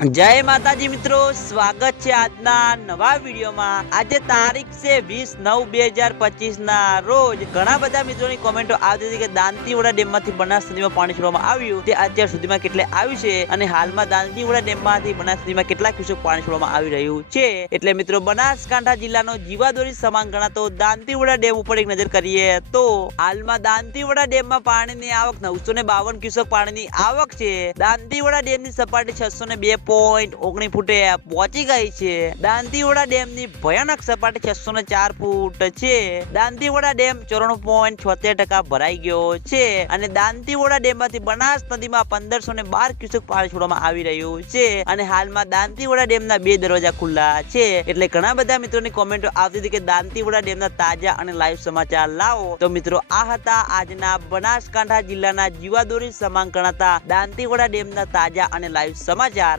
જય માતાજી મિત્રો, સ્વાગત છે આજના નવા વિડીયોમાં. આજે તારીખ છે વીસ નવ બે હજાર પચીસ ના રોજ ઘણા બધા મિત્રોની કોમેન્ટો આવતી હતી કે દાંતીવાડા ડેમમાંથી નદીમાં પાણી છોડવામાં આવ્યું. તે અત્યાર સુધીમાં કેટલે આવ્યું છે અને હાલમાં દાંતીવાડા ડેમમાંથી બનાસ નદીમાં કેટલા ક્યુસેક પાણી છોડવામાં આવી રહ્યું છે? એટલે મિત્રો, બનાસકાંઠા જિલ્લાનો જીવાદોરી સમાન ગણાતો દાંતીવાડા ડેમ ઉપર એક નજર કરીએ તો હાલમાં દાંતીવાડા ડેમમાં પાણીની આવક નવસો ને બાવન ક્યુસેક પાણીની આવક છે. દાંતીવાડા ડેમની સપાટી છસો ને બે પોઈન્ટ ઓગણી ફૂટે પહોંચી ગઈ છે. દાંતીવાડા ડેમની ભયાનક સપાટી છસો ને ચાર ફૂટ છે. દાંતીવાડા ડેમ ચોરાણું પોઈન્ટ છોતેર ટકા ભરાઈ ગયો છે અને દાંતીવાડા ડેમમાંથી બનાસ નદીમાં પંદરસો ને બાર ક્યુસેક પાણી છોડવામાં આવી રહ્યું છે અને હાલમાં દાંતીવાડા ડેમના બે દરવાજા ખુલ્લા છે. એટલે ઘણા બધા મિત્રોની કોમેન્ટો આવતી હતી કે દાંતીવાડા ડેમના તાજા અને લાઈવ સમાચાર લાવો. તો મિત્રો, આ હતા આજના બનાસકાંઠા જિલ્લાના જીવાદોરી સમાન ગણાતા દાંતીવાડા ડેમના તાજા અને લાઈવ સમાચાર.